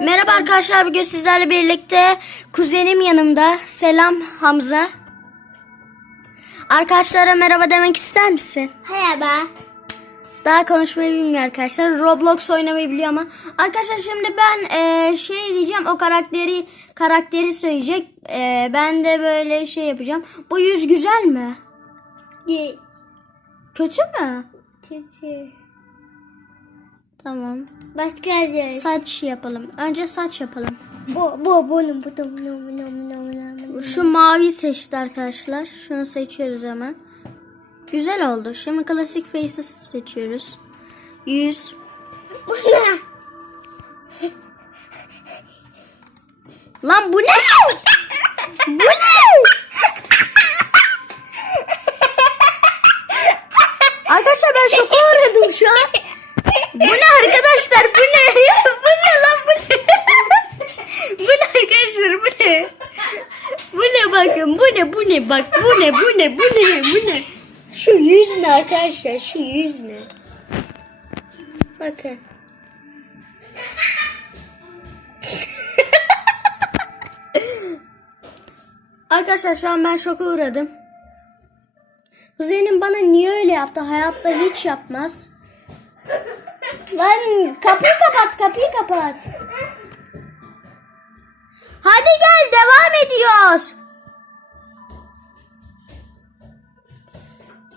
Merhaba arkadaşlar bugün sizlerle birlikte kuzenim yanımda. Selam Hamza. Arkadaşlara merhaba demek ister misin? Merhaba. Daha konuşmayı bilmiyor arkadaşlar. Roblox oynamayı biliyor ama. Arkadaşlar şimdi ben eee, şey diyeceğim o karakteri karakteri söyleyecek. Eee, ben de böyle şey yapacağım. Bu yüz güzel mi? Değil. Kötü mü? Kötü. Tamam. Başka yazıyoruz. Saç yapalım. Önce saç yapalım. Bu, bu, bunu, bu, bunu. Şu mavi seçti arkadaşlar. Şunu seçiyoruz hemen. Güzel oldu. Şimdi klasik faces seçiyoruz. 100. Bu ne? Lan bu ne? bu ne? arkadaşlar ben şoka uğradım şu an. Arkadaşlar? Bu ne? bu ne lan bu ne? bu ne arkadaşlar? Bu ne? Bu ne bakın? Bu ne? Bu ne? Bak bu ne? Bu ne? Bu ne? Bu ne? Şu yüz ne arkadaşlar? Şu yüz ne? Bakın. Arkadaşlar şu an ben şoka uğradım. Kuzenim bana niye öyle yaptı? Hayatta hiç yapmaz. Lan kapıyı kapat, kapıyı kapat. Hadi gel devam ediyoruz.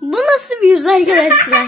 Bu nasıl bir yüz arkadaşlar?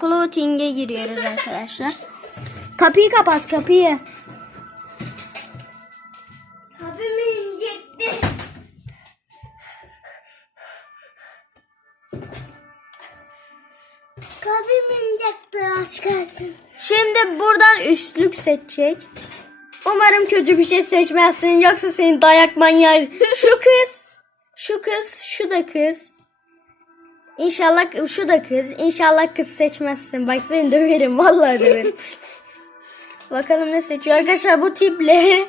Clothing'e giriyoruz arkadaşlar. Kapıyı kapat kapıyı. Aç kalsın. Şimdi buradan üstlük seçecek. Umarım kötü bir şey seçmezsin yoksa seni dayak manyağı. Şu kız, şu kız, şu da kız. İnşallah şu da kız. İnşallah kız seçmezsin. Bak seni döverim vallahi döverim. Bakalım ne seçiyor arkadaşlar bu tiple.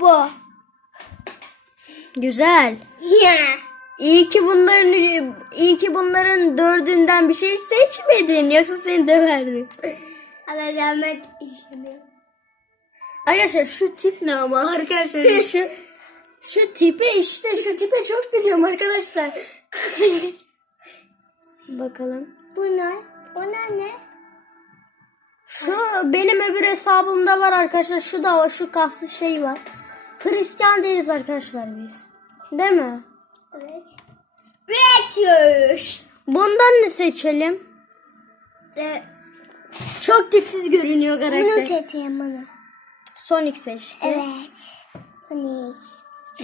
Bu. Güzel. Ya. İyi ki bunların iyi ki bunların dördünden bir şey seçmedin. Yoksa seni döverdim. Allah rahmet istemiyorum. Arkadaşlar şu tip ne ama arkadaşlar şu şu tipe işte şu tipe çok gülüyorum arkadaşlar. Bakalım. Bu ne? Bu ne ne? Şu benim öbür hesabımda var arkadaşlar. Şu da var. Şu kaslı şey var. Hristiyan değiliz arkadaşlar biz. Değil mi? Evet. Üretiyoruz. Bundan ne seçelim? De, Çok tipsiz görünüyor bunu karakter. seçeyim bunu. Sonic seçti. Evet. Sonic.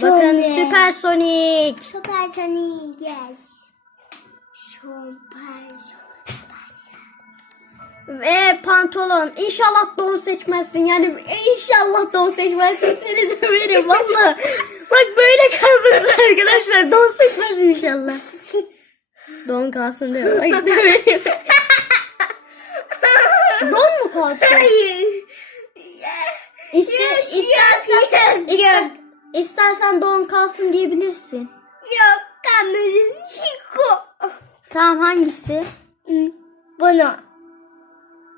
Bakın Sonic. Süper Sonic. Süper Sonic. Yes. Süper Sonic. Ve pantolon. İnşallah don seçmezsin. Yani inşallah don seçmezsin. Seni döverim valla. Bak böyle kalmasın arkadaşlar. Don seçmez inşallah. Don kalsın mi? Bak don mu kalsın? Hayır. İste, istersen, iste, istersen don kalsın diyebilirsin. Yok kalmasın. Hiko. Tamam hangisi? Bunu.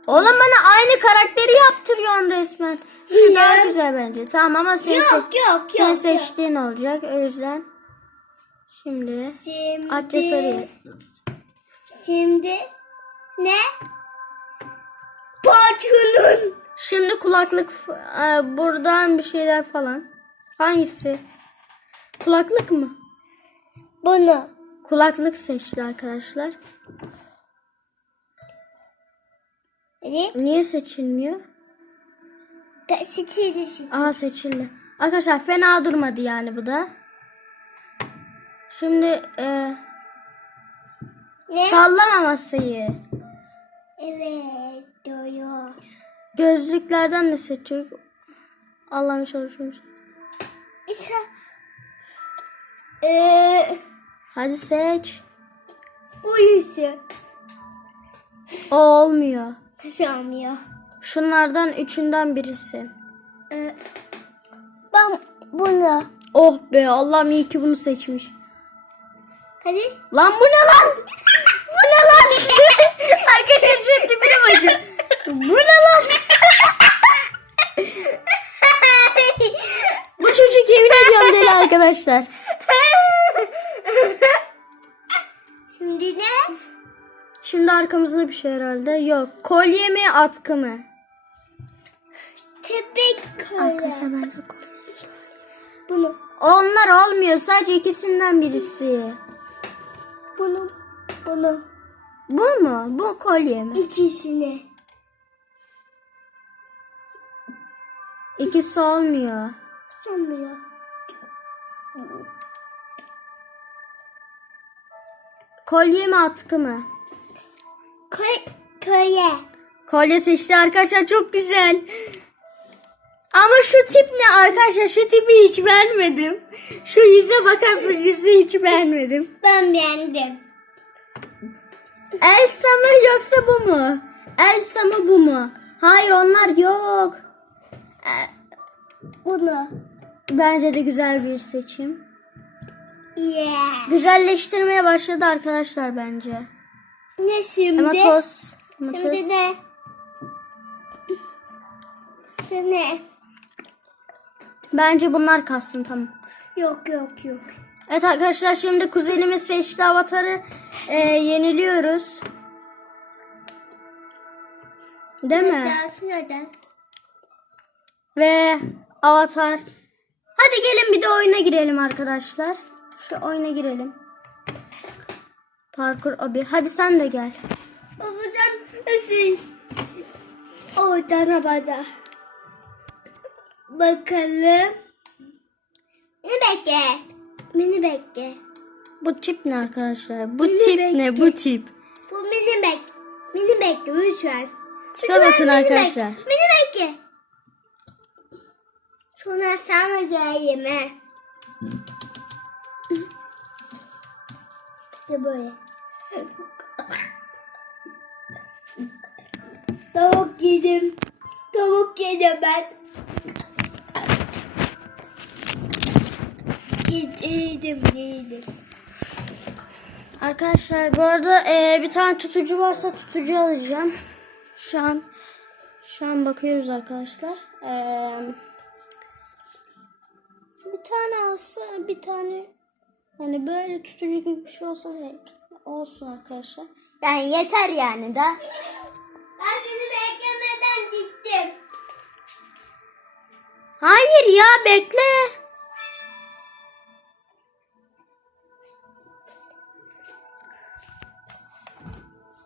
Oğlum bana aynı karakteri yaptırıyorsun resmen. Şu daha güzel bence. Tamam ama sen, Yok se- yok sen yok. seçtiğin olacak. O yüzden. Şimdi Şimdi. Sarıyı. Şimdi. Ne? Patronun. Şimdi kulaklık e, buradan bir şeyler falan. Hangisi? Kulaklık mı? Bunu. Kulaklık seçti arkadaşlar. Hadi. Niye seçilmiyor? Seçildi şimdi. Aha seçildi. Arkadaşlar fena durmadı yani bu da. Şimdi e, Ne? sallama masayı. Evet. Doğru. Gözlüklerden de seçiyor. Allah'ım çalışmış. İşte. Eee. Hadi seç. Bu yüzü. O olmuyor camia. Şunlardan üçünden birisi. Ee, ben bunu. Oh be Allah'ım iyi ki bunu seçmiş. Hadi. Lan bu ne lan? bu ne lan? Arkadaşlar şu tipine bakın. Bu ne lan? bu çocuk yemin ediyorum deli arkadaşlar. Şimdi arkamızda bir şey herhalde. Yok. Kolye mi atkı mı? Tepek kolye. Arkadaşlar bence kolye. Bunu. Onlar olmuyor. Sadece ikisinden birisi. Bunu. Bunu. Bu mu? Bu kolye mi? İkisini. İkisi olmuyor. Sanmıyor. Kolye mi atkı mı? Kolye. Kolye seçti arkadaşlar çok güzel. Ama şu tip ne arkadaşlar? Şu tipi hiç beğenmedim. Şu yüze bakarsın yüzü hiç beğenmedim. Ben beğendim. Elsa mı yoksa bu mu? Elsa mı bu mu? Hayır onlar yok. Bunu. Bence de güzel bir seçim. Yeah. Güzelleştirmeye başladı arkadaşlar bence. Ne şimdi? Ama toz. Şimdi ne? Şimdi ne? Bence bunlar kalsın tamam. Yok yok yok. Evet arkadaşlar şimdi kuzenimiz seçti avatarı e, yeniliyoruz. Değil mi? Neden? Neden? Ve avatar. Hadi gelin bir de oyuna girelim arkadaşlar. Şu oyuna girelim. Parkur abi. Hadi sen de gel. Babacan nasıl? Oradan abada. Bakalım. Beni bekle. Beni bekle. Bu tip ne arkadaşlar? Bu Beni tip bekle. ne? Bu tip. Bu beni bek. Beni bekle lütfen. Tipe bakın arkadaşlar. Beni bekle. Sonra sana geleyim he. İşte böyle. Yedim. Tavuk yedim ben. Yedim yedim. Arkadaşlar bu arada e, bir tane tutucu varsa tutucu alacağım. Şu an şu an bakıyoruz arkadaşlar. E, bir tane alsa bir tane hani böyle tutucu gibi bir şey olsa da olsun arkadaşlar. Yani yeter yani da. Ben seni beklemeden gittim. Hayır ya bekle.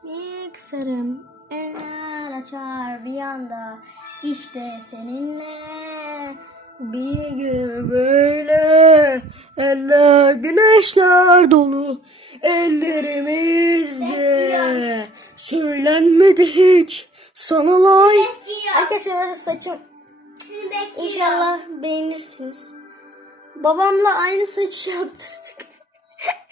Bir kısarım eller açar bir anda işte seninle bir gün böyle eller güneşler dolu ellerimizde söylenmedi hiç sana Bekliyor. Arkadaşlar orada saçım Seni bekliyor. İnşallah beğenirsiniz. Babamla aynı saçı yaptırdık.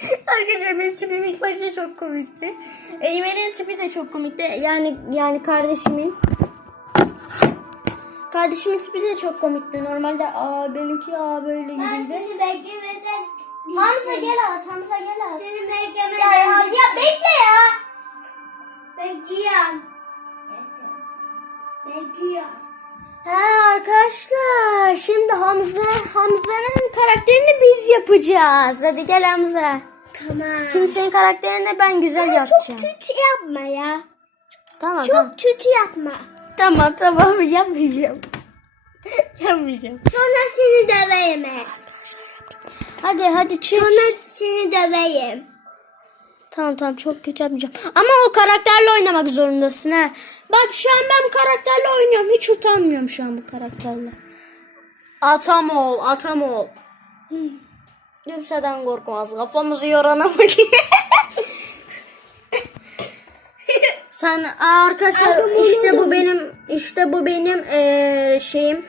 Arkadaşlar benim tipim ilk başta çok komikti. Eymen'in tipi de çok komikti. Yani yani kardeşimin. Kardeşimin tipi de çok komikti. Normalde aa benimki aa böyle Ben gibiydi. seni beklemeden Hamza gel az, Hamza gel az. Seni beklemeden ya, ya bekle ya. Bekliyorum. Bekliyorum. He arkadaşlar şimdi Hamza Hamza'nın karakterini biz yapacağız. Hadi gel Hamza. Tamam. Şimdi senin karakterini ben güzel çok yapacağım. kötü yapma ya. Tamam tamam. Çok kötü yapma. Tamam tamam yapmayacağım. yapmayacağım. Sonra seni döveyim. Hadi hadi çık. Sonra seni döveyim. Tamam tamam çok kötü yapmayacağım. Ama o karakterle oynamak zorundasın ha. Bak şu an ben bu karakterle oynuyorum. Hiç utanmıyorum şu an bu karakterle. Atam ol, atam ol. Kimseden korkmaz. Kafamızı yorana bak. Sen arkadaşlar Abim işte bu benim işte bu benim eee, şeyim.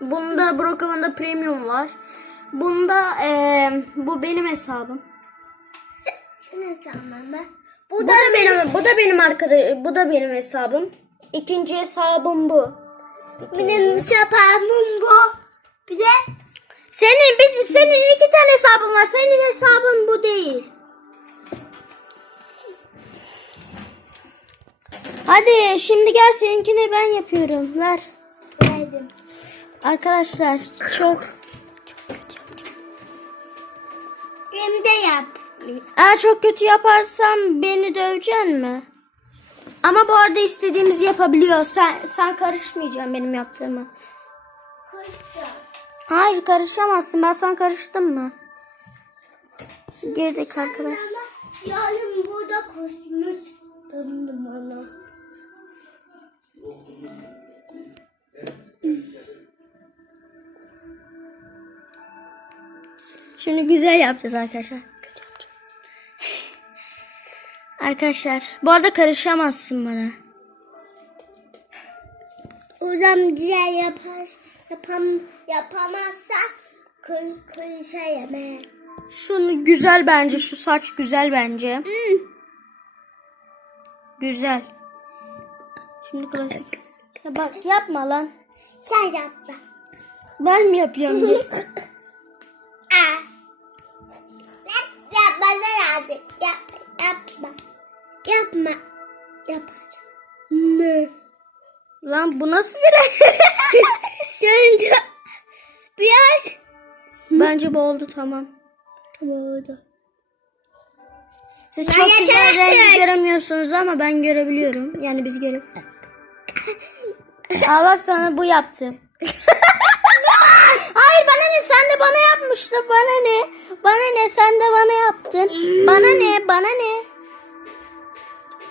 Bunda Brookhaven'da premium var. Bunda eee, bu benim hesabım. Sanmam ben. Bu, da, benim bu da benim arkadaş bu da benim hesabım. İkinci hesabım bu. Benim sapağımım bu. Bir de Senin bir senin iki tane hesabın var. Senin hesabın bu değil. Hadi şimdi gel seninkini ben yapıyorum. Ver. verdim. Arkadaşlar çok çok kötü yapacağım. Eğer çok kötü yaparsam beni döveceksin mi? Ama bu arada istediğimizi yapabiliyor. Sen sen karışmayacaksın benim yaptığımı. Hayır karışamazsın. Ben sana karıştım mı? Girdik arkadaş. Yarın burada tanıdı bana. Şimdi güzel yapacağız arkadaşlar. Arkadaşlar bu arada karışamazsın bana. Hocam diğer yapar, yapam, yapamazsa kır, kırışa yeme. Şunu güzel bence. Şu saç güzel bence. Güzel. Şimdi klasik. Ya bak yapma lan. Sen yapma. Ben mi yapıyorum Yapma. Yapacağım. Ne? lan bu nasıl bir Döndü. Biraz. Bence bu oldu tamam. Tamam oldu. Siz Ben çok güzel rengi göremiyorsunuz ama ben görebiliyorum. Yani biz görüp. Aa bak sana bu yaptım. Hayır bana ne sen de bana yapmıştın bana ne? Bana ne sen de bana yaptın. Bana ne bana ne?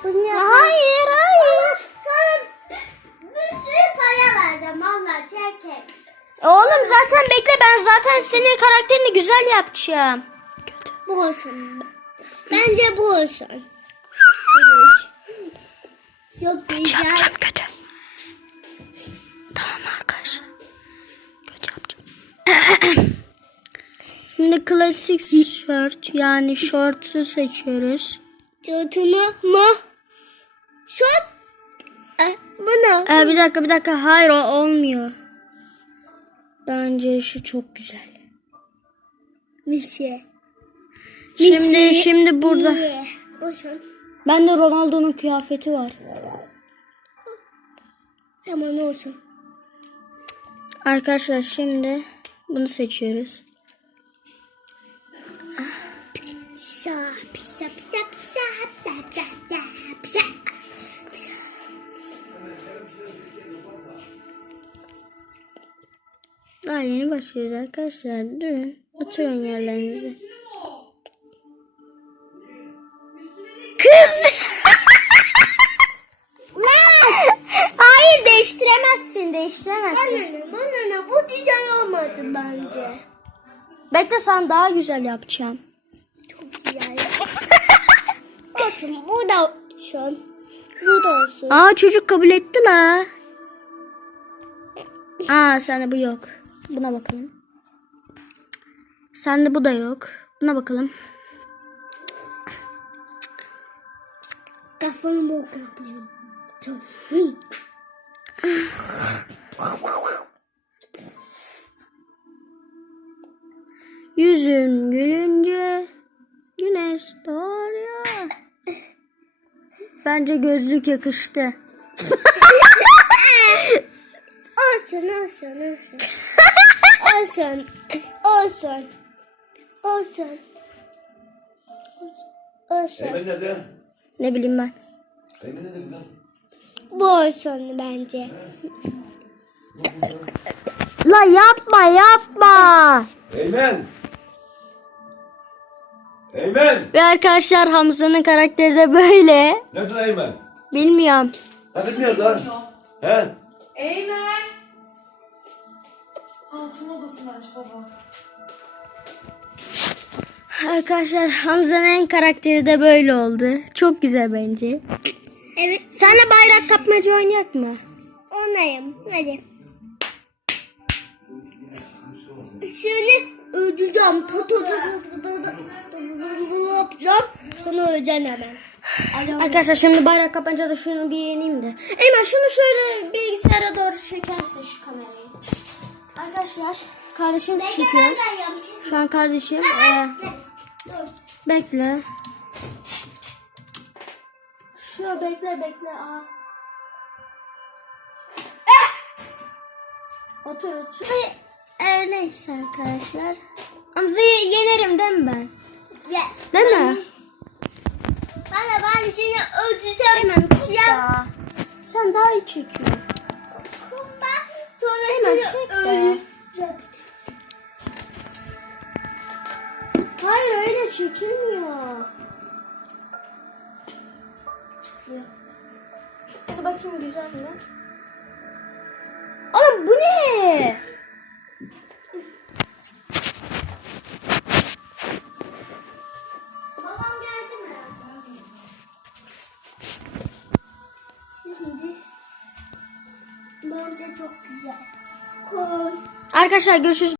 Bu ne? Hayır hayır. Sana bir sürü para verdim. Valla çek çek. Oğlum zaten bekle ben zaten senin karakterini güzel yapacağım. Bu olsun. Bence bu olsun. Çok güzel. kötü. Tamam arkadaşlar. Kötü yapacağım. Şimdi klasik şort yani şortu seçiyoruz. Çotunu mu? Şut. E, bunu. Ee, bir dakika bir dakika hayır o olmuyor. Bence şu çok güzel. Mişe. Şimdi şimdi burada. Olsun. Bende Ronaldo'nun kıyafeti var. Tamam olsun. Arkadaşlar şimdi bunu seçiyoruz. Pişa, pişa, pişa, pişa, pişa, pişa, pişa, Daha yeni başlıyoruz arkadaşlar. Durun. Oturun yerlerinize. Kız! Hayır değiştiremezsin. Değiştiremezsin. Bana ne, bana ne, bu güzel olmadı bence. Bekle sen daha güzel yapacağım. Çok güzel. olsun, bu da olsun. Bu da olsun. Aa çocuk kabul etti la. Aa sende bu yok. Buna bakalım. Sende bu da yok. Buna bakalım. Kafamı bok yapıyorum. Çok iyi. Yüzün gülünce güneş doğuyor. Bence gözlük yakıştı. Olsun, olsun, olsun. Olsun, olsun. Olsun. Olsun. Eymen nerede? Ne bileyim ben. Eymen nerede kızım? Bu olsun bence. La yapma yapma. Eymen! Eymen! Ve arkadaşlar Hamza'nın karakteri de böyle. Nerede Eymen? Bilmiyorum. Nasıl bilmiyoruz lan? He? Eymen. Hatun odasındaymış baba. Arkadaşlar Hamza'nın karakteri de böyle oldu. Çok güzel bence. Evet, Senle bayrak kapmaca oynayak mı? onayım. Hadi. Seni öldüreceğim. Yapacağım. Sonra öleceksin hemen. Arkadaşlar şimdi bayrak kapmaca da şunu bir yeneyim de. Eymen şunu şöyle bilgisayara doğru çekersin şu kamerayı. Arkadaşlar kardeşim çekiyor. Şu an kardeşim e, bekle. Şu bekle bekle. Aa. Otur otur. E, neyse arkadaşlar. Hamza'yı yenerim değil mi ben? Gel. Değil mi? Bana ben seni öldürsem Hemen. Sen daha iyi çekiyorsun. Sonra Hemen seni öldüreceğim. Hayır öyle çekilmiyor. Dur bakayım güzel mi? Arkadaşlar görüşürüz.